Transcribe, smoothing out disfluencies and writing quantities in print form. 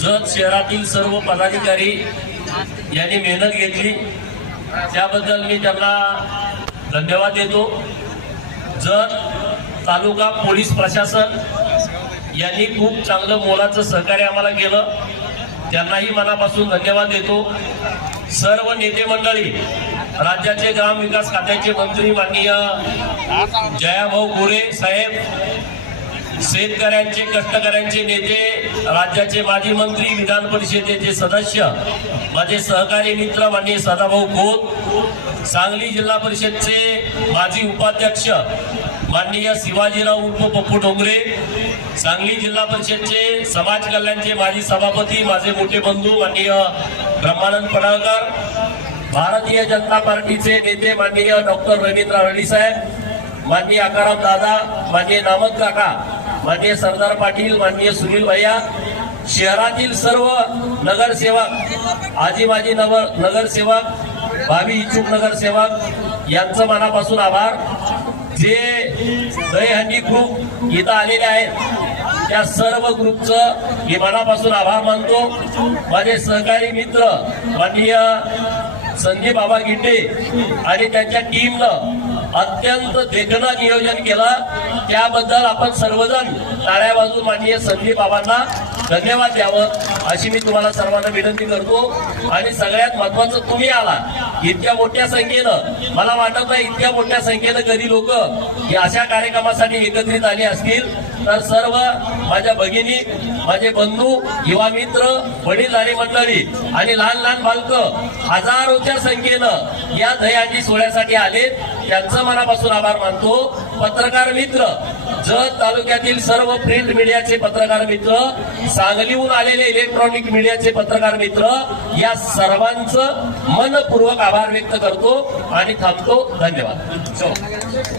जत शहरातील सर्व पदाधिकारी यांनी मेहनत घेतली, त्याबद्दल मी त्यांना धन्यवाद देतो। जत तालुका पोलीस प्रशासन यांनी खूप चांगलं मोलाचं सहकार्य आम्हाला केलं, त्यांनाही मनापासून धन्यवाद देतो। सर्व नेते मंडळी, राज्याचे ग्रामविकास खात्याचे मंत्री माननीय जयाभाऊ गोरे साहेब, शेतकऱ्यांचे कष्टकऱ्यांचे नेते, राज्याचे माजी मंत्री, विधान परिषदेचे सदस्य, माझे सहकारी मित्र माननीय सदाभाऊ खोत, सांगली जिल्हा परिषदचे माजी उपाध्यक्ष माननीय शिवाजीराव उर्फ पप्पू डोंगरे, सांगली जिल्हा परिषदचे समाज कल्याणचे माजी सभापती माझे मोठे बंधू माननीय ब्रह्मानंद पडाळकर, भारतीय जनता पार्टीचे नेते माननीय डॉक्टर रवींद्र रेड्डी साहेब, माननीय आकाराम दादा, माननीय नामत काका, माननीय सरदार पाटील, माननीय सुनील भैया, शहरातील सर्व नगरसेवक, आजी माजी नगरसेवक, भावी इच्छुक नगरसेवक यांचं मनापासून आभार। जे दहीहंडी ग्रुप इथं आलेले आहेत त्या सर्व ग्रुपचं मी मनापासून आभार मानतो। माझे सहकारी मित्र माननीय संदीप बाबा गिड्डे आणि त्यांच्या टीमनं अत्यंत देखणं नियोजन केलं, त्याबद्दल आपण सर्वजण टाळ्या वाजवून माननीय संदीप बाबांना धन्यवाद द्यावं अशी मी तुम्हाला सर्वांना विनंती करतो। आणि सगळ्यात महत्वाचं, तुम्ही आला इतक्या मोठ्या संख्येनं, मला वाटत नाही इतक्या मोठ्या संख्येनं कधी लोक अशा कार्यक्रमासाठी एकत्रित आले असतील। तर सर्व माझ्या भगिनी, माझे बंधू, युवा मित्र, वडीलधारी मंडळी आणि लहान लहान बालकं हजारोच्या संख्येनं या दहीहंडी सोहळ्यासाठी आले, त्यांचं मनापासून आभार मानतो। पत्रकार मित्र, जत तालुक्यातील सर्व प्रिंट मीडियाचे पत्रकार मित्र, सांगलीहून आलेले इलेक्ट्रॉनिक मीडियाचे पत्रकार मित्र, या सर्वांचं मनपूर्वक आभार व्यक्त करतो आणि थांबतो। धन्यवाद।